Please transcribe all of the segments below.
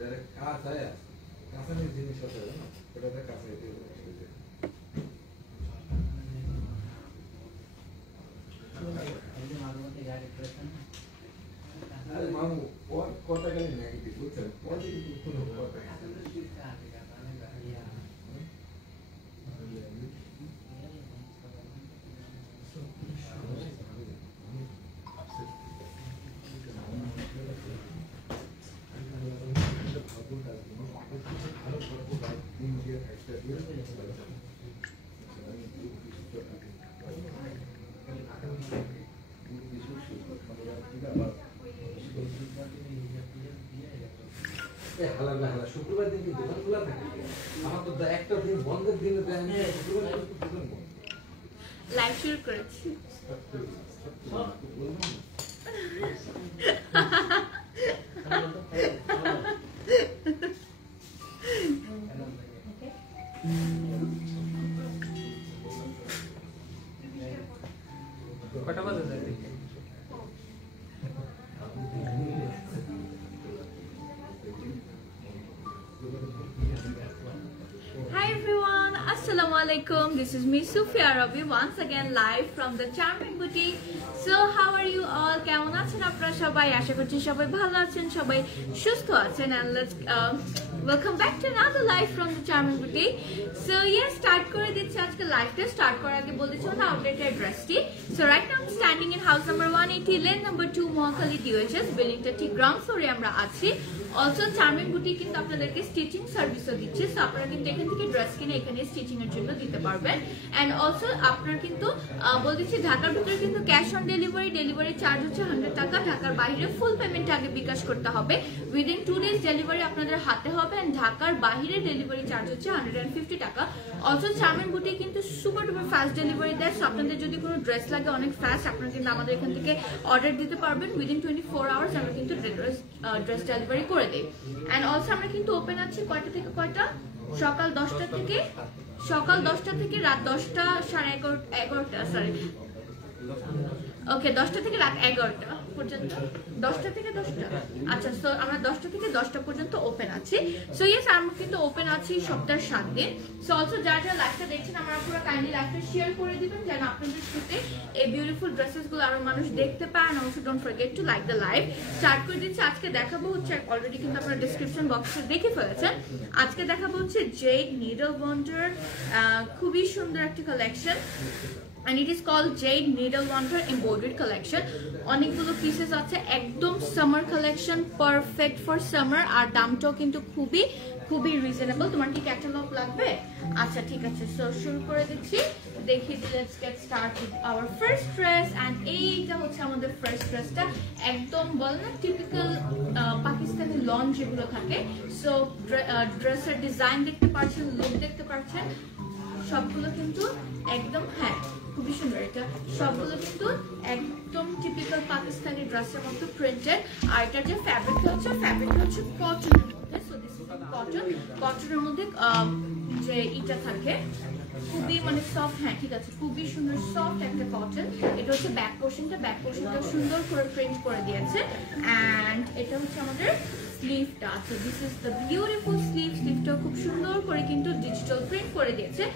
যারা কাঁচায় আছে কাঁচানির জিনিস আছে না ওটাতে কাঁচাই দিয়ে আরে মামু কথা গেলে নেগেটিভ বুঝছেন পজিটিভ কোনো কথা শুক্রবার দিন কি দোকান খোলা থাকে আমার তো একটা দিন বন্ধের দিনে লাইভ শুরু করেছি কটা বাজে যায় Hi everyone, Assalamualaikum. This is me Sufia Rabi once again live from the Charming Boutique. So how are you all? কেমন আছেন আপনারা সবাই? আশা করছি সবাই ভালো আছেন, সবাই সুস্থ আছেন and let's welcome back to another live from the Charming Boutique. So yes, start করে দিচ্ছি আজকে লাইভটা স্টার্ট করার আগে বলতে চাই না আউটলেটের অ্যাড্রেসটি. So right now I'm standing in house number 180 lane number 2 Mohakali DOHS বিল্ডিংটা ঠিক গ্রাউন্ড ফ্লোরে আমরা আছি. অলসো চার্মিং বুটিক কিন্তু আপনাদেরকে স্টিচিং সার্ভিসও দিচ্ছে, সো আপনারা কিন্তু এখান থেকে ড্রেস কিনে এখানে স্টিচিং এর জন্য দিতে পারবেন। এন্ড অলসো আপনারা কিন্তু বলতেছি ঢাকার ভিতরে কিন্তু ক্যাশ অন ডেলিভারি চার্জ হচ্ছে 100 টাকা, ঢাকার বাইরে ফুল পেমেন্ট আগে বিকাশ করতে হবে, উইদিন 2 ডেজ ডেলিভারি আপনাদের হাতে হবে এন্ড ঢাকার বাইরে ডেলিভারি চার্জ হচ্ছে 150 টাকা। অলসো চার্মিং বুটিক কিন্তু সুপার ডুপার ফাস্ট ডেলিভারি দেয়, সো আপনাদের যদি কোনো ড্রেস লাগে অনেক ফাস্ট আপনারা কিন্তু আমাদের এখান থেকে অর্ডার দিতে পারবেন, উইদিন 24 আওয়ার্স আমরা কিন্তু ড্রেস ডেলিভারি করে দেই। এন্ড অলসো আমরা কিন্তু ওপেন আছি কয়টা থেকে কয়টা, সকাল 10টা থেকে রাত 10টা 11:30 সরি ওকে 10টা থেকে রাত 11টা পর্যন্ত, 10টা থেকে 10টা আচ্ছা। সো আমরা 10টা থেকে 10টা পর্যন্ত ওপেন আছি। সো ইয়েস আমরা কিন্তু ওপেন আছি সপ্তাহে 7 দিন। সো অলসো যারা লাইভটা দেখছেন আমরা পুরো কাইন্ডলি লাইভটা শেয়ার করে দিবেন যেন আপনাদের সাথে এই বিউটিফুল ড্রেসেসগুলো আরো মানুষ দেখতে পায়। And also don't forget to like the live. Start করে দিচ্ছি। আজকে দেখাবো হচ্ছে অলরেডি কিন্তু আপনারা ডেসক্রিপশন বক্সে দেখে ফেলেছেন, আজকে দেখাবো হচ্ছে জেড নিডল ওয়ান্ডার, খুবই সুন্দর একটা collection and it is called Jade Needle Wonder embroidered collection. অনেকগুলো পিসেস আছে, একদম summer collection, perfect for summer, আর দামটাও কিন্তু খুবই রিজনেবল। তোমার কি ক্যাটালগ লাগবে? আচ্ছা ঠিক আছে, সো শুরু করে দিচ্ছি। দেখি let's get start with our first dress. And এইটা হচ্ছে আমাদের ফার্স্ট ড্রেসটা, একদম বল না টিপিক্যাল পাকিস্তানি লন যেগুলো থাকে। সো ড্রেসের ডিজাইন দেখতে পাচ্ছেন, লুক দেখতে পাচ্ছেন, সবগুলো কিন্তু একদম হ্যাঁ খুবই সুন্দর। এটা সবগুলো কিন্তু একদম টিপিক্যাল পাকিস্তানি ড্রেসের মতো প্রিন্টেড, আর এটার যে ফ্যাব্রিকটা হচ্ছে কটনের মধ্যে। সো দিস ইজ কটনের মধ্যে যে এটা থাকে খুবই মানে সফট, হ্যাঁ ঠিক আছে খুবই সুন্দর সফট একটা কটন। এটা হচ্ছে ব্যাক পোর্শনটা সুন্দর করে প্রিন্ট করে দিয়েছে। এন্ড এটা হচ্ছে আমাদের স্লিভটা আছে, দিস ইজ দ্য বিউটিফুল স্লিভটা খুব সুন্দর করে কিন্তু ডিজিটাল প্রিন্ট করে দিয়েছে।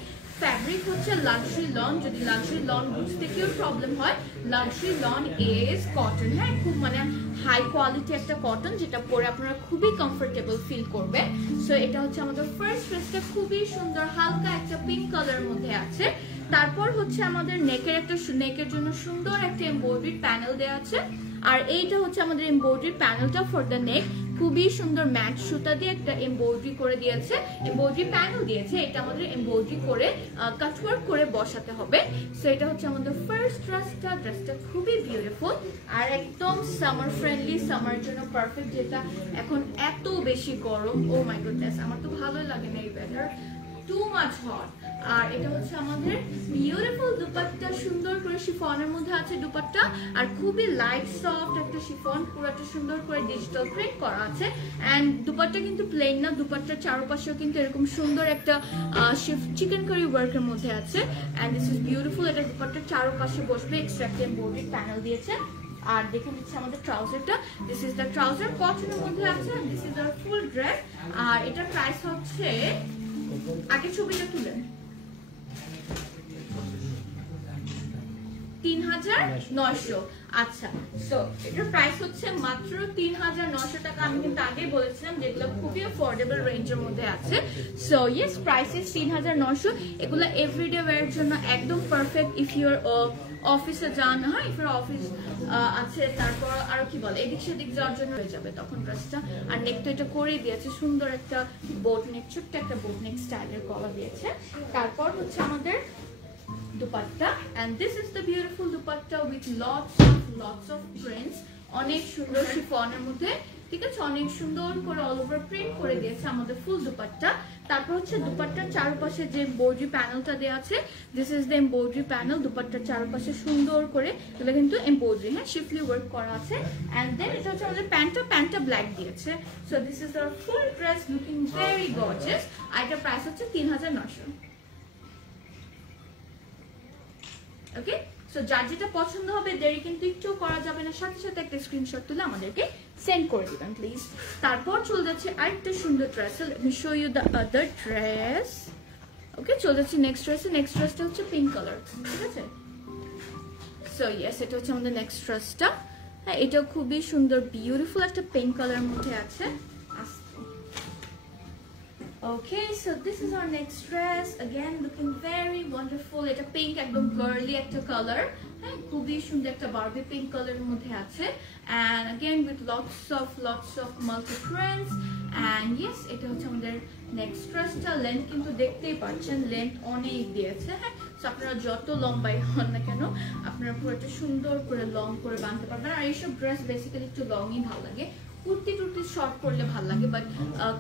ফ্যাব্রিক হচ্ছে লাক্সারি লন, যদি লাক্সারি লন বুঝতে কেউ প্রবলেম হয়, লাক্সারি লন ইজ কটন, হ্যাঁ খুব মানে হাই কোয়ালিটি একটা কটন যেটা পরে আপনারা খুবই কমফোর্টেবল ফিল করবেন। সো এটা হচ্ছে আমাদের ফার্স্ট ড্রেসটা, খুবই সুন্দর হালকা একটা পিঙ্ক কালারের মধ্যে আছে। তারপর হচ্ছে আমাদের নেকের জন্য সুন্দর একটা এমব্রয়ডারি প্যানেল দেওয়া আছে, আর এইটা হচ্ছে আমাদের এমব্রয়ডারি প্যানেলটা ফর দ্য নেক, খুবই সুন্দর ম্যাট সুতা দিয়ে একটা এমব্রয়ডারি করে দিয়েছে, এমব্রয়ডারি প্যানেল দিয়েছে। এটা আমাদের এমব্রয়ডারি করে কাটওয়ার্ক করে বসাতে হবে। সো এটা হচ্ছে আমাদের ফার্স্ট ড্রেসটা খুবই বিউটিফুল আর একদম সামার ফ্রেন্ডলি, সামার জন্য পারফেক্ট, যেটা এখন এত বেশি গরম। ও মাই গুডনেস, আমার তো ভালোই লাগে না এই ওয়েদার, টু মাচ হট। আর এটা হচ্ছে আমাদের বিউটিফুল দুপাট্টা, সুন্দর করে শিফনের মধ্যে আছে দুপাট্টা, আর খুবই লাইট সফট একটা শিফন, পুরোটা সুন্দর করে ডিজিটাল প্রিন্ট করা আছে। এন্ড দুপাট্টা কিন্তু প্লেন না, দুপাট্টার চারপাশেও কিন্তু এরকম সুন্দর একটা চিকেন কারি ওয়ার্কের মধ্যে আছে। And this is beautiful. এটা দুপাট্টার চারপাশে বসবে, এক্সট্রা এমব্রয়ডারি প্যানেল দিয়েছে। আর দেখে নিচ্ছি আমাদের ট্রাউজারটা। দিস ইজ দ্য ট্রাউজার, কটনের মধ্যে আছে। This is our full dress. আর এটার প্রাইস হচ্ছে, আগে ছবিটা তুলেন, ৩৯০০। আচ্ছা, সো এটার প্রাইস হচ্ছে মাত্র ৩৯০০ টাকা। আমি কিন্তু আগেই বলেছিলাম যেগুলো খুবই অ্যাফোর্ডেবল রেঞ্জের মধ্যে আছে। So yes, price is ৩৯০০। এগুলো এভরিডে ওয়্যারের জন্য একদম পারফেক্ট। ইফ ইউর অফিসে যান, হ্যাঁ, ইফ ইউর অফিস আছে, তারপর আর কি বলে এদিক সেদিক যাওয়ার জন্য হয়ে যাবে তখন ড্রেসটা। আর নেক তো এটা করে দিয়েছে, সুন্দর একটা বোট নেক, ছোট্ট একটা বোট নেক স্টাইলের কলা দিয়েছে। তারপর হচ্ছে আমাদের dupatta, and this is the beautiful dupatta with lots of prints, অনেক সুন্দর শিফনের মধ্যে, ঠিক আছে, অনেক সুন্দর করে অল ওভার প্রিন্ট করে দিয়েছে আমাদের ফুল দুপাট্টা। তারপর হচ্ছে দুপাট্টার চারপাশে যে এমব্রয়ডারি প্যানেলটা দেওয়া আছে, this is the embroidery panel. দুপাট্টার চারপাশে সুন্দর করে এগুলো কিন্তু এমব্রয়ডারি, হ্যাঁ, শিফলি ওয়ার্ক করা আছে। এন্ড দেন এটা হচ্ছে আমাদের প্যান্টটা ব্ল্যাক দিয়েছে। So this is our full dress, looking very gorgeous. আর এটার প্রাইস হচ্ছে ৩৯০০। ওকে, সো যার যেটা পছন্দ হবে দেরি কিন্তু একটু করা যাবে না, সাথে সাথে একটা স্ক্রিনশট তুলে আমাদেরকে সেন্ড করে দিবেন প্লিজ। তারপর চলে যাচ্ছে আরেকটা সুন্দর dress. Let me show you the other dress. Okay, চলে যাচ্ছে নেক্সট ড্রেসে। নেক্সট ড্রেসটা হচ্ছে পিঙ্ক কালার, ঠিক আছে। সো ইয়েস, এটা হচ্ছে আমাদের নেক্সট ড্রেসটা। হ্যাঁ, এটা খুবই সুন্দর, বিউটিফুল একটা পিঙ্ক কালারের মধ্যে আছে। Okay, so this is our next dress. Again, looking very wonderful. It's a pink, ekdom girly একটা color. হ্যাঁ, খুবই সুন্দর একটা বারবি পিঙ্ক কালারের মধ্যে আছে। And again with lots of multi prints. And yes, এটা হচ্ছে আমাদের next dressটা। লেন্থ কিন্তু দেখতেই পাচ্ছেন, লেন্থ অনেক দিয়েছে। হ্যাঁ, সো আপনারা যত লম্বাই হন না কেন, আপনারা পুরোটা সুন্দর করে লং করে বাঁধতে পারবেন। আর এইসব ড্রেস বেসিক্যালি একটু লংই ভালো লাগে। কুর্তি টুর্তি শর্ট করলে ভালো লাগে, বাট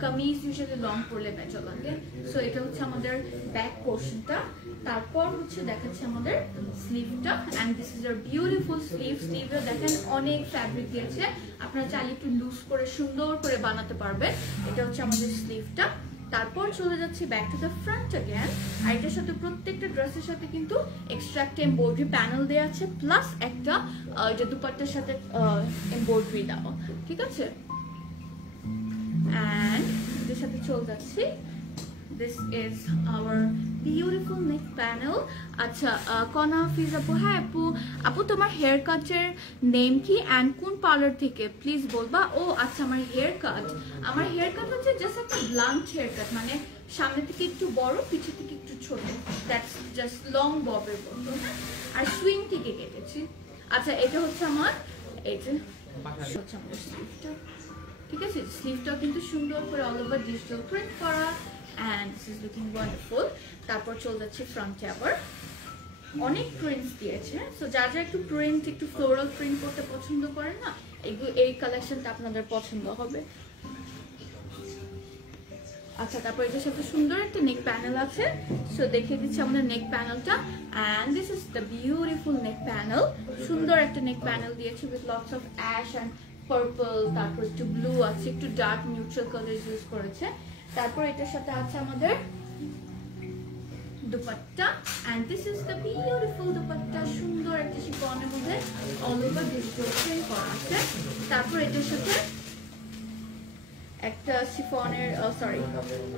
কামিজ ইউজুয়ালি লং করলে বেটার লাগে। সো এটা হচ্ছে আমাদের ব্যাক পোর্শনটা। তারপর হচ্ছে দেখাচ্ছে আমাদের স্লিভটা, and this is a beautiful sleeve. স্লিভে দেখেন অনেক ফ্যাব্রিক দিয়েছে, আপনারা চাইলে একটু লুজ করে সুন্দর করে বানাতে পারবেন। এটা হচ্ছে আমাদের স্লিভটা। তারপর চলে যাচ্ছে back to the front again. আর এটার সাথে প্রত্যেকটা ড্রেসের সাথে কিন্তু এক্সট্রা একটা এমব্রয়ডারি প্যানেল দেওয়া আছে, প্লাস একটা এটা দুপাট্টার সাথে এমব্রয়ডারি দেওয়া, ঠিক আছে। এন্ড এর সাথে চলে যাচ্ছে, this is our beautiful neck panel. আচ্ছা, কনা হাফিজ আপু, হ্যাঁ আপু তোমার হেয়ার কাটের নেম কি এন্ড কোন পার্লার থেকে প্লিজ বলবা। ও আচ্ছা, আমার হেয়ার কাট হচ্ছে জাস্ট একটা ব্লান্ট হেয়ার কাট, মানে সামনে থেকে একটু বড়, পিছে থেকে একটু ছোট, দ্যাটস জাস্ট লং ববের মতো। আর সুইং থেকে কেটেছি। আচ্ছা, এটা হচ্ছে আমার, এই যে হচ্ছে আমাদের স্লিভটা, ঠিক আছে। স্লিভটাও কিন্তু সুন্দর করে অল ওভার ডিজিটাল প্রিন্ট করা, and this is looking wonderful. তারপর চলে যাচ্ছে ফ্রন্টে, আবার অনেক প্রিন্টস দিয়েছে। সো যারা একটু প্রিন্ট, একটু ফ্লোরাল প্রিন্ট করতে পছন্দ করেন না, এই কালেকশনটা আপনাদের পছন্দ হবে। আচ্ছা, তারপর এটার সাথে সুন্দর একটা নেক প্যানেল আছে। সো দেখিয়ে দিচ্ছি আমাদের নেক প্যানেলটা, and this is the beautiful neck panel. সুন্দর একটা নেক প্যানেল দিয়েছে with lots of ash and purple, তারপর একটু ব্লু আছে, একটু ডার্ক নিউট্রাল কালার ইউজ করেছে। তারপর এটার সাথে আছে আমাদের dupatta, and this is the beautiful dupatta, সুন্দর একটা শিফনের মধ্যে অল ওভার ডিজিটাল প্রিন্ট করা আছে। তারপর এটার সাথে একটা শিফনের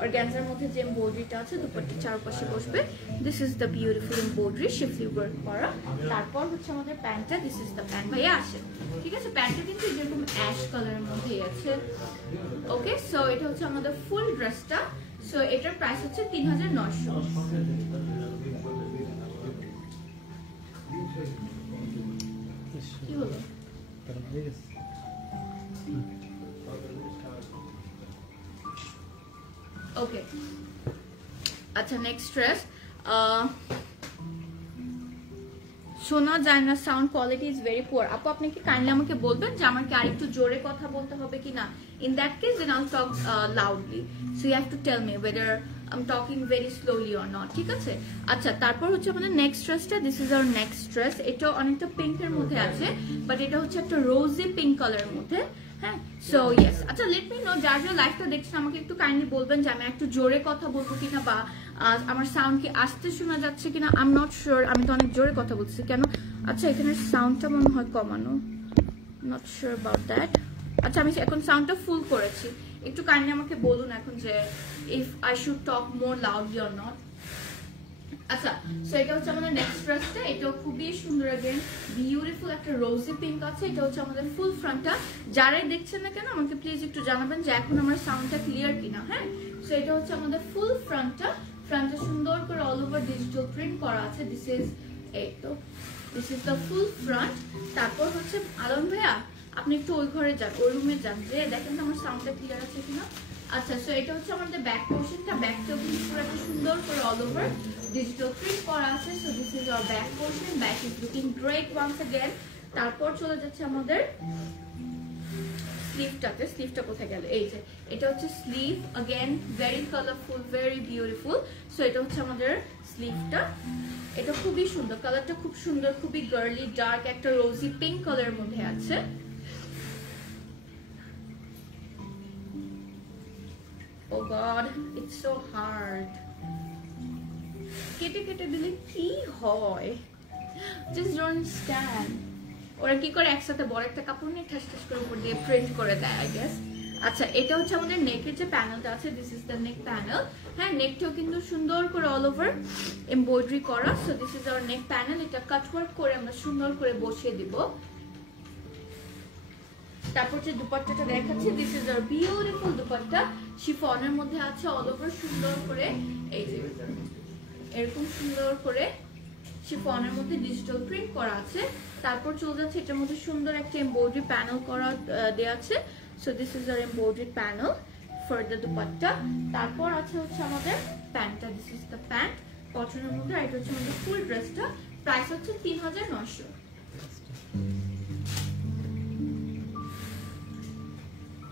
অর্গানজার মধ্যে যে এমব্রয়ডারিটা আছে দুপাট্টার চারপাশে বসবে। This is the beautiful embroidery, শিফলি work করা। তারপর হচ্ছে আমাদের প্যান্টটা, দিস ইজ দ্য প্যান্ট। ভাইয়া আসে, ঠিক আছে। প্যান্টটা কিন্তু যেরকম অ্যাশ কালারের মধ্যে আছে। ওকে, সো এটা হচ্ছে আমাদের ফুল ড্রেসটা। সো এটার প্রাইস হচ্ছে ৩৯০০। কি হলো? ওকে, আচ্ছা, নেক্সট ড্রেস। শোনা যায় না, sound quality is very poor. আপু আপনি কি কাইন্ডলি আমাকে বলবেন যে আমার কি আরেকটু জোরে কথা বলতে হবে কিনা? In that case then I'll talk loudly, so you have to tell me whether I'm talking very slowly or not, ঠিক আছে। আচ্ছা, তারপর হচ্ছে আমাদের নেক্সট ড্রেসটা। This is hour next dress. এটা অনেকটা পিঙ্কের মধ্যে আছে, বাট এটা হচ্ছে একটা রোজি পিঙ্ক কালারের মধ্যে। হ্যাঁ, সো ইয়েস। আচ্ছা, লেট মি নো যার যার লাইভটা দেখছেন আমাকে একটু কাইন্ডলি বলবেন যে আমি একটু জোরে কথা বলবো কিনা, বা আমার সাউন্ড কি আসতে শোনা যাচ্ছে কিনা। আই এম নট শিওর, আমি তো অনেক জোরে কথা বলছি কেন। আচ্ছা, এখানে সাউন্ডটা মনে হয় কমানো। Not sure about that. আচ্ছা আমি এখন সাউন্ডটা ফুল করেছি, একটু কাইন্ডলি আমাকে বলুন এখন যে if I should talk more loudly or not. আচ্ছা সো এটা হচ্ছে আমাদের নেক্সট ড্রেসটা, এটাও খুবই সুন্দর, अगेन বিউটিফুল একটা রোজি পিঙ্ক আছে। এটা হচ্ছে আমাদের ফুল ফ্রন্টটা। যারাই দেখছেন না কেন আমাকে প্লিজ একটু জানাবেন যে এখন আমার সাউন্ডটা ক্লিয়ার কিনা। হ্যাঁ সো এটা হচ্ছে আমাদের ফুল ফ্রন্টটা। ফ্রন্টে সুন্দর করে অল ওভার ডিজিটাল প্রিন্ট করা আছে। This is the full front. তারপর হচ্ছে আলম ভাইয়া আপনি একটু ওই ঘরে যান, ওই রুমে যান, যে দেখেন তো আমার সাউন্ডটা ক্লিয়ার আছে কিনা। আচ্ছা সো এটা হচ্ছে আমাদের ব্যাক পোর্শনটা। ব্যাকটাও কিন্তু পুরো একটা সুন্দর করে অল ওভার ডিজিটাল প্রিন্ট করা আছে। So this is our back portion. Back is looking great once again. তারপর চলে যাচ্ছে আমাদের স্লিভটাতে। স্লিভটা কোথায় গেল? এই যে এটা হচ্ছে sleeve, again very colourful, very beautiful. So এটা হচ্ছে আমাদের স্লিভটা। এটা খুবই সুন্দর, কালারটা খুব সুন্দর, খুবই গার্লি, ডার্ক একটা রোজি পিঙ্ক কালারের মধ্যে আছে। Oh God, it's so hard. কেটে কেটে দিলে কি হয়? Just don't understand. ওরা কি করে একসাথে বড় একটা কাপড় নিয়ে ঠাস ঠাস করে উপর দিয়ে প্রিন্ট করে দেয় আই গেস। আচ্ছা এটা হচ্ছে আমাদের নেকের যে প্যানেলটা আছে, this is the neck panel. হ্যাঁ নেকটাও কিন্তু সুন্দর করে অল ওভার এমব্রয়ডারি করা। So this is hour neck panel. এটা কাট ওয়ার্ক করে আমরা সুন্দর করে বসিয়ে দিব। তারপর যে দুপাট্টাটা দেখাচ্ছি, this is our beautiful dupatta. শিফনের মধ্যে আছে অল ওভার সুন্দর করে, এই যে এরকম সুন্দর করে শিফনের মধ্যে ডিজিটাল প্রিন্ট করা আছে। তারপর চলে যাচ্ছে এটার মধ্যে সুন্দর একটা এমব্রয়ডারি প্যানেল করা দেয়া আছে। So this is hour embroidery panel for the dupatta. তারপর আছে হচ্ছে আমাদের প্যান্টটা, দিস ইজ দ্য প্যান্ট কটনের মধ্যে। আর এটা হচ্ছে আমাদের ফুল ড্রেসটা, প্রাইস হচ্ছে 3900।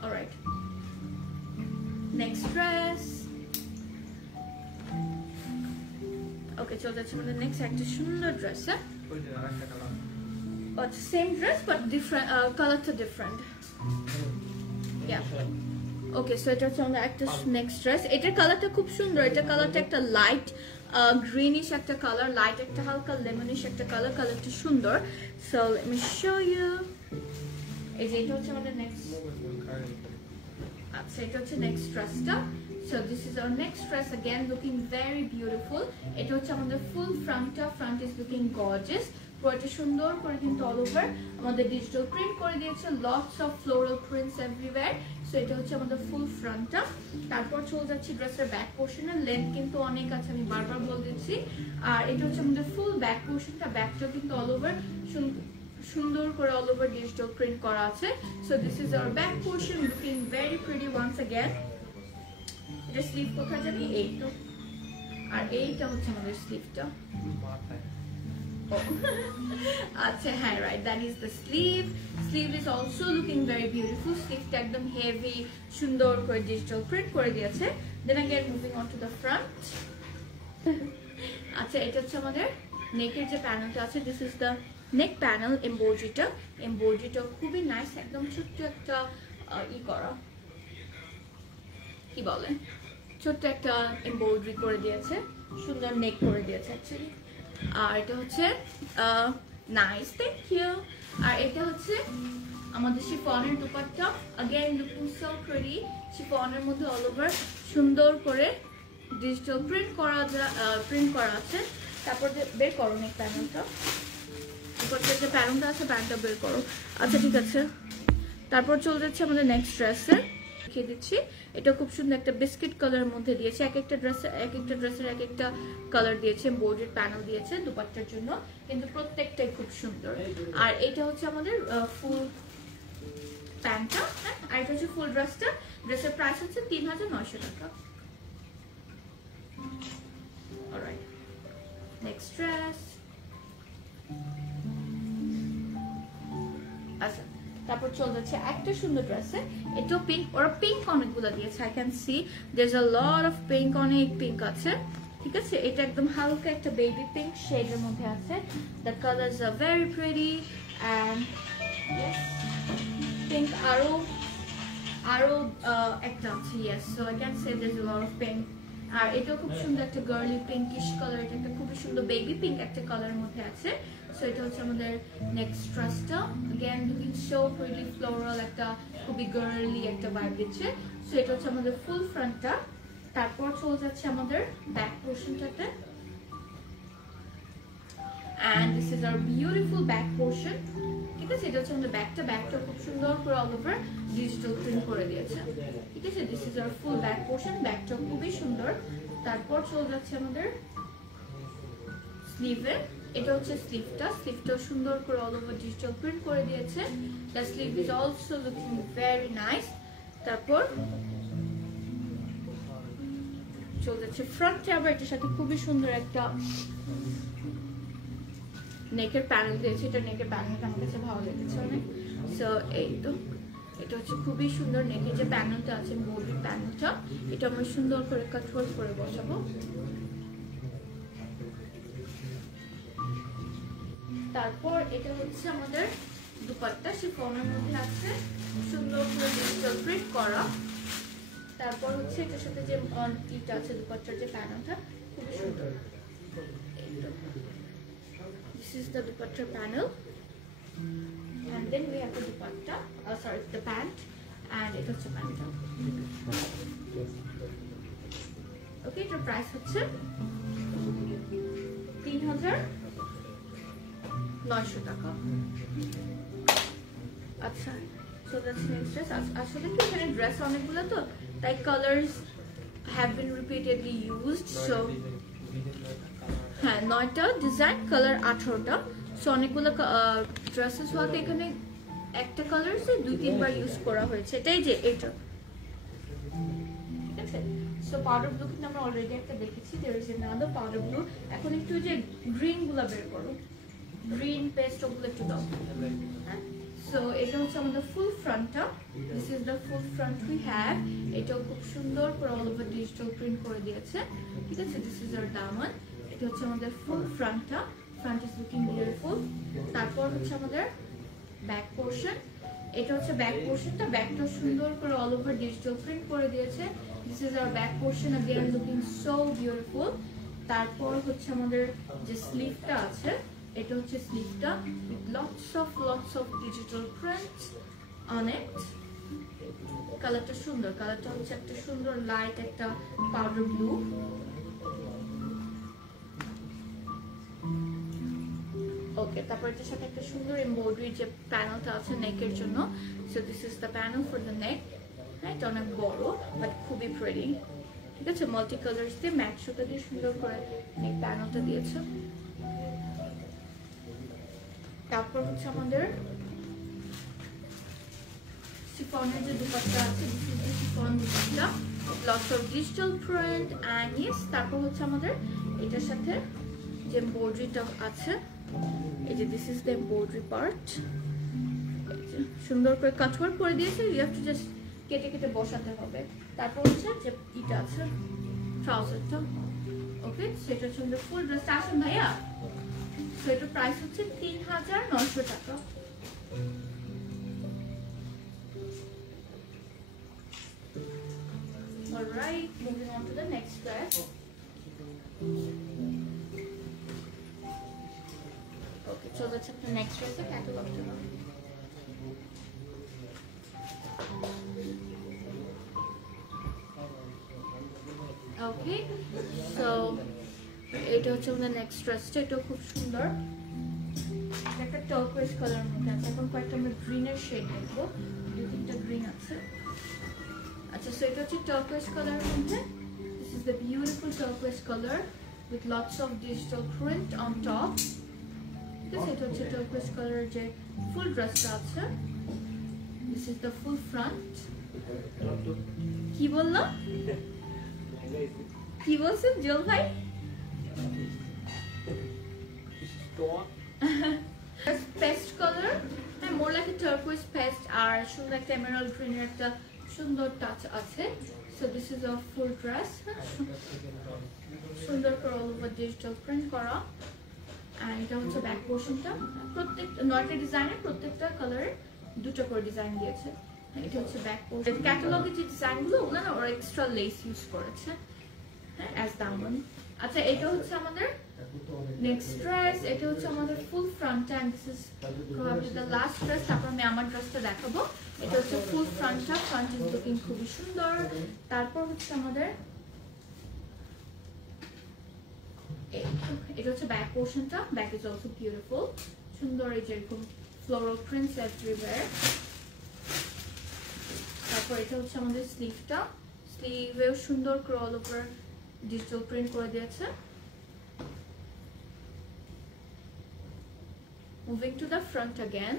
Alright next dress. ওকে চলে যাচ্ছে আমাদের নেক্সট একটা সুন্দর ড্রেস। ওই যে আরেকটা colour. It's same dress but different color to different. Yeah. Okay, so এটা হচ্ছে আমাদের একটা নেক্সট ড্রেস। এটার কালারটা খুব সুন্দর। এটার কালারটা একটা লাইট গ্রিনিশ একটা কালার, লাইট একটা হালকা লেমনিশ একটা কালার। কালারটা সুন্দর। So let me show you. এই যে এটা হচ্ছে আমাদের নেক্সট। আচ্ছা এটা হচ্ছে নেক্সট ড্রেসটা। So this is our next dress, again looking very beautiful. এটা হচ্ছে আমাদের ফুল ফ্রন্টটা। Front is looking gorgeous. পুরোটা সুন্দর করে কিন্তু অল ওভার আমাদের ডিজিটাল প্রিন্ট করে দিয়েছে, lots of floral prints everywhere. So এটা হচ্ছে আমাদের ফুল ফ্রন্টটা। তারপর চলে যাচ্ছি ড্রেসের ব্যাক পোর্শনের। লেন্থ কিন্তু অনেক আছে, আমি বারবার বলে দিচ্ছি। আর এটা হচ্ছে আমাদের ফুল ব্যাক পোর্শনটা। ব্যাকটাও কিন্তু অল ওভার সুন্দর করে অল ওভার ডিজিটাল প্রিন্ট করা আছে। So this is our back portion, looking very pretty once again. এটা স্লিভ কোথায় জানি, এই তো। আর এইটা হচ্ছে আমাদের স্লিভটা। আচ্ছা হ্যাঁ right, that is the sleeve. Sleeve is also looking very beautiful. স্লিভটা একদম হেভি সুন্দর করে ডিজিটাল প্রিন্ট করে দিয়েছে। Then again moving on to the front. আচ্ছা এটা হচ্ছে আমাদের নেকের যে প্যানেলটা আছে, this is the neck panel. এমব্রয়ডারিটা খুবই নাইস, একদম ছোট্ট একটা করা, কি বলে, ছোট্ট একটা এমব্রয়ডারি করে দিয়েছে, সুন্দর নেক করে দিয়েছে অ্যাকচুয়ালি। আর এটা হচ্ছে নাইস, থ্যাংক ইউ। আর এটা হচ্ছে আমাদের শিফনের dupatta. Again looking so pretty. শিফনের মধ্যে অল ওভার সুন্দর করে ডিজিটাল প্রিন্ট করা আছে। তারপর বের করো নেক প্যানেলটা, দুপাট্টার যে প্যানেলটা আছে প্যানেলটা বের করো। আচ্ছা ঠিক আছে। তারপর চলে যাচ্ছে আমাদের নেক্সট ড্রেসে, দেখিয়ে দিচ্ছি। এটা খুব সুন্দর একটা বিস্কিট কালারের মধ্যে দিয়েছে। এক একটা ড্রেসের এক একটা কালার দিয়েছে, এমব্রয়ডারি প্যানেল দিয়েছে দুপাট্টার জন্য, কিন্তু প্রত্যেকটাই খুব সুন্দর। আর এটা হচ্ছে আমাদের ফুল প্যান্টটা। হ্যাঁ আর এটা হচ্ছে ফুল ড্রেসটা। ড্রেসের প্রাইস হচ্ছে 3900 টাকা। Alright next dress. আচ্ছা তারপর চলে যাচ্ছে একটা সুন্দর ড্রেসে। এটাও পিঙ্ক, ওরা পিঙ্ক অনেকগুলো দিয়েছে। I can see there is a lot of pink, অনেক পিঙ্ক আছে। ঠিক আছে, এটা একদম হালকা একটা বেবি পিঙ্ক শেডের মধ্যে আছে। The colours are very pretty and pink আরো একটা আছে। Yes, so I can say there is a lot of pink. আর এটাও খুব সুন্দর একটা গার্লি পিঙ্কিশ কালার। এটা একটা খুবই সুন্দর বেবি পিঙ্ক একটা কালারের মধ্যে আছে। সো এটা হচ্ছে আমাদের নেক্সট ড্রেসটা again looking so pretty floral একটা খুবই গার্লি একটা ভাইব দিচ্ছে সো এটা হচ্ছে আমাদের ফুল ফ্রন্টটা তারপর চলে যাচ্ছে আমাদের back পোরশনটাতে and this is our beautiful back portion ঠিক আছে এটা হচ্ছে আমাদের ব্যাকটা খুব সুন্দর করে অল ওভার ডিজিটাল প্রিন্ট করে দিয়েছে ঠিক আছে this is our full back portion ব্যাকটা খুবই সুন্দর তারপর চলে যাচ্ছে আমাদের স্লিভে এটা হচ্ছে স্লিভটাও সুন্দর করে অল ওভার ডিজিটাল প্রিন্ট করে দিয়েছে the sleeve is also looking very nice তারপর চলে যাচ্ছে ফ্রন্টে আবার এটার সাথে খুবই সুন্দর একটা নেকের প্যানেল দিয়েছে এটা নেকের প্যানেলটা আমার কাছে ভালো লেগেছে অনেক সো এই তো এটা হচ্ছে খুবই সুন্দর নেকের যে প্যানেলটা আছে মোল্ডেড প্যানেলটা এটা আমরা সুন্দর করে কাটওয়ার্ক করে বসাবো তারপর এটা হচ্ছে আমাদের দুপাট্টা শিফনের মধ্যে আছে সুন্দর করে ডিজিটাল প্রিন্ট করা তারপর হচ্ছে এটার সাথে যে ইটা আছে দুপাট্টার যে প্যানেলটা খুবই সুন্দর This is the dupatta panel and then we have the dupatta sorry the pant and it is the pant okay the price হচ্ছে ৩৯০০ টাকা আচ্ছা so that's next dress আসলে কি এখানে ড্রেস অনেকগুলো তো তাই colours have been repeatedly used so হ্যাঁ ৯টা ডিজাইন কালার 18টা সো অনেকগুলো ড্রেসেস হওয়াতে এখানে একটা কালার সে 2-3 বার ইউজ করা হয়েছে এটাই যে এটা ঠিক আছে সো পাউডার ব্লু কিন্তু আমরা অলরেডি একটা দেখেছি there is another powder blue এখন একটু যে গ্রিন গুলো বের করো গ্রিন পেস্ট ওগুলো একটু দাও সো এটা হচ্ছে আমাদের ফুল ফ্রন্টটা this is the full front we have এটাও খুব সুন্দর করে অল ওভার ডিজিটাল প্রিন্ট করে দিয়েছে ঠিক আছে দিস ইজ आवर দামান এটা হচ্ছে আমাদের ফুল ফ্রন্টটা ফ্রন্ট ইজ লুকিং বিউটিফুল তারপর হচ্ছে আমাদের ব্যাক পোরশন এটা হচ্ছে ব্যাক পোরশনটা ব্যাকটা সুন্দর করে অল ওভার ডিজিটাল প্রিন্ট করে দিয়েছে this is our back portion again looking so beautiful তারপর হচ্ছে আমাদের যে স্লিভটা আছে এটা হচ্ছে স্লিভটা with lots of digital prints on it কালারটা সুন্দর কালারটা হচ্ছে একটা সুন্দর লাইট একটা পাউডার ব্লু ওকে তারপর এটার সাথে একটা সুন্দর এমব্রয়ডারি যে প্যানেলটা আছে নেকের জন্য so this is the panel for the নেক হ্যাঁ এটা অনেক বড় বাট খুবই প্রিটি ঠিক আছে মাল্টি কালার্স দিয়ে ম্যাট সুতা দিয়ে সুন্দর করে নেক প্যানেলটা দিয়েছে তারপর হচ্ছে আমাদের শিফনের যে দুপাট্টা আছে this is the chiffon dupatta lots of digital print and yes তারপর হচ্ছে আমাদের এটার সাথে যে এমব্রয়ডারিটা আছে এই যে this is the embroidery part সুন্দর করে কাটওয়ার্ক করে দিয়েছে ইউ হ্যাভ টু জাস্ট কেটে কেটে বসাতে হবে তারপর হচ্ছে যে এটা আছে ট্রাউজারটা ওকে সেটা হচ্ছে আমাদের ফুল ড্রেসটা আসুন ভাইয়া সো এটার প্রাইস হচ্ছে ৩৯০০ টাকা Alright, moving on to the next dress. Okay, so let's have the next dress, the catalog. Okay, so এটা হচ্ছে আমাদের নেক্সট ড্রেসটা এটা খুব সুন্দর একটা টার্কোয়েজ কালার মধ্যে আছে এখন কয়েকটা আমরা গ্রিনের শেড দেখবো 2-3টা গ্রিন আছে আচ্ছা সো এটা হচ্ছে টার্কোয়েজ কালারের মধ্যে this is the beautiful turquoise colour with lots of digital print on top ঠিক আছে এটা হচ্ছে টার্কোয়েজ কালারের যে ফুল ড্রেসটা আছে this is the full front কি বললাম কি বলছেন জল ভাই পেস্ট কালার হ্যাঁ মোর লাইক টার্কোয়েজ পেস্ট আর সুন্দর একটা এমেরাল্ড গ্রিনের একটা সুন্দর টাচ আছে so this is a full dress সুন্দর করে অল ওভার ডিজিটাল প্রিন্ট করা এন্ড এটা হচ্ছে ব্যাক পোরশনটা প্রত্যেকটা 9টা ডিজাইনের প্রত্যেকটা কালারে 2টা করে ডিজাইন দিয়েছে এটা হচ্ছে ব্যাক পোরশন ক্যাটালগে যে ডিজাইনগুলো ওগুলো না ওরা এক্সট্রা লেস ইউজ করেছে হ্যাঁ অ্যাজ দামন আচ্ছা এটা হচ্ছে আমাদের নেক্সট ড্রেস, এটা হচ্ছে আমাদের ফুল front end this is probably the last dress. তারপর আমি আমার ড্রেসটা দেখাবো। এটা হচ্ছে ফুল ফ্রন্টটা, ফ্রন্ট ইজ লুকিং খুবই সুন্দর। তারপর হচ্ছে আমাদের এটা হচ্ছে ব্যাক পোর্শনটা, ব্যাক ইজ অলসো বিউটিফুল, সুন্দর এই যেরকম ফ্লোরাল প্রিন্টস এভরিওয়্যার। তারপর এটা হচ্ছে আমাদের স্লিভটা, স্লিভেও সুন্দর করে অল ওভার ডিজিটাল প্রিন্ট করে দিয়েছে। Moving to the front again,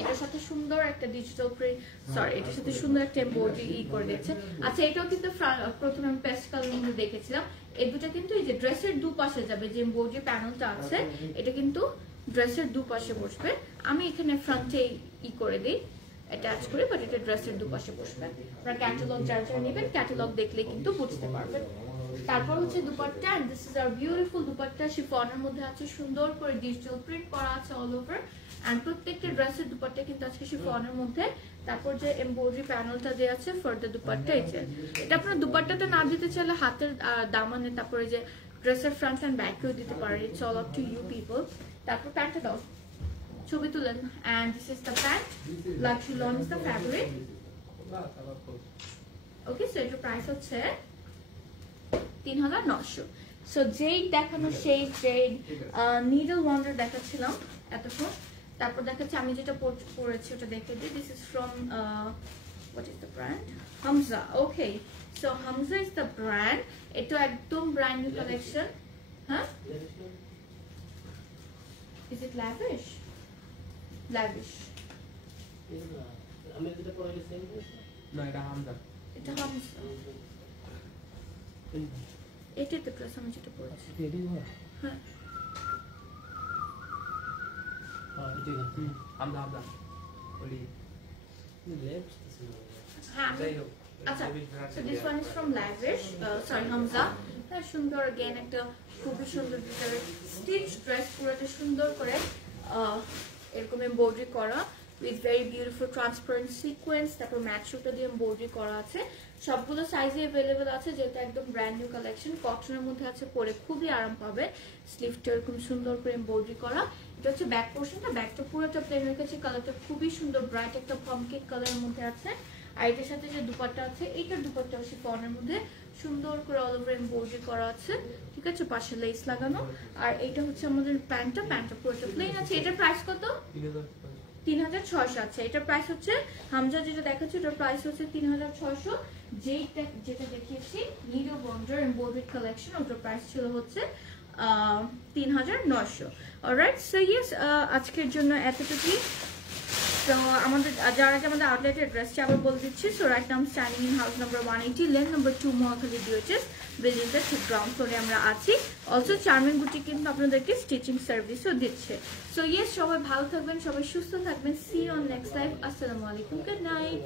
এটার সাথে সুন্দর একটা ডিজিটাল প্রিন্ট, সরি এটার সাথে সুন্দর একটা এমব্রয়ডারি করে দিয়েছে। আচ্ছা এটাও কিন্তু প্রথমে আমি পেস্ট কালারের মধ্যে দেখেছিলাম। এই দুটো কিন্তু এই যে ড্রেসের দুপাশে যাবে, যে এমব্রয়ডারি প্যানেলটা আছে এটা কিন্তু ড্রেসের দুপাশে বসবে। আমি এখানে ফ্রন্টে করে দিই অ্যাটাচ করে, বাট এটা ড্রেসের দুপাশে বসবে। আপনারা ক্যাটালগ যারা যারা নেবেন ক্যাটালগ দেখলে কিন্তু বুঝতে পারবেন। তারপর হচ্ছে dupatta, and this is our beautiful dupatta, শিফনের মধ্যে আছে সুন্দর করে ডিজিটাল প্রিন্ট করা আছে অল ওভার। এন্ড প্রত্যেকটা ড্রেসের দুপাট্টা কিন্তু আজকে শিফনের মধ্যে। তারপর যে এমব্রয়ডারি প্যানেলটা দেওয়া আছে ফর দ্য দুপাট্টা, এটা আপনারা দুপাট্টাটা না দিতে চাইলে হাতের দামানে, তারপরে যে ড্রেসের ফ্রন্ট এন্ড ব্যাকেও দিতে পারেন, it's all up to you people. তারপর প্যান্টটা দাও, ছবি তুলেন। And this is the pant, luxury lawn is the fabric. Okay, so এটার প্রাইস হচ্ছে 3900। সো যেই দেখানো সেই যেই নিডল ওয়ান্ডার দেখাচ্ছিলাম এতক্ষণ, তারপর দেখাচ্ছি আমি যেটা পরেছি ওটা দেখে দিই। This is from what is the brand, Hamza. Okay, so Hamza is the brand. এটা একদম ব্র্যান্ড নিউ কালেকশন। হ্যাঁ, ইজ ইট ল্যাভিশ? ল্যাভিশ আমি যেটা পরে গেছি না, এটা হামজা। এটা হামজা, এটাই তো ড্রেস আমি যেটা পরেছি। হ্যাঁ হামজা হামজা বলি লেফট। হ্যাঁ, আচ্ছা, so this one is from Lavish, sorry Hamza. হ্যাঁ, সুন্দর again একটা খুবই সুন্দর ডিজাইনের স্টিচ ড্রেস, পুরোটা সুন্দর করে এরকম এমব্রয়ডারি করা with very beautiful transparent sequence। তারপর ম্যাট সুতা দিয়ে এমব্রয়ডারি করা আছে। সবগুলো সাইজে अवेलेबल আছে, যেটা একদম ব্র্যান্ড নিউ কালেকশন, কটনের মধ্যে আছে, পরে খুবই আরাম পাবে। স্লিভটা এরকম সুন্দর করে এমব্রয়ডারি করা। এটা হচ্ছে ব্যাক পোর্শনটা, ব্যাকটা পুরোটা প্লেন রেখেছে, কালারটা খুবই সুন্দর ব্রাইট একটা পাম্পকিন কালারের মধ্যে আছে। আর এটার সাথে যে দুপাট্টা আছে, এইটার দুপাট্টা শিফনের মধ্যে সুন্দর করে অল ওভার এমব্রয়ডারি করা আছে, ঠিক আছে, পাশে লেস লাগানো। আর এইটা হচ্ছে আমাদের প্যান্টটা, প্যান্টটা পুরোটা প্লেন আছে। এটার প্রাইস কত? 3600 আছে। এটার প্রাইস হচ্ছে, হামজা যেটা দেখাচ্ছে ওটার প্রাইস হচ্ছে 3600। যেটা দেখিয়েছি নিডল ওয়ান্ডার এমব্রয়ডারি কালেকশন, ওটার প্রাইস ছিল হচ্ছে 3900। অলরাইট, সো ইয়েস, আজকের জন্য এতটুকুই। তো আমাদের যারা আমাদের আউটলেটের অ্যাড্রেসটা আবার বলে দিচ্ছি। So right now standing in house number 180, lane number 2, Mohakhali DOHS বিল্ডিংটা ঠিক গ্রাউন্ড ফ্লোরে আমরা আছি। অলসো চার্মিং বুটিক কিন্তু আপনাদেরকে স্টিচিং সার্ভিসও দিচ্ছে। সো ইয়েস, সবাই ভালো থাকবেন, সবাই সুস্থ থাকবেন। See you on next live. আসসালামু আলাইকুম, গুড নাইট।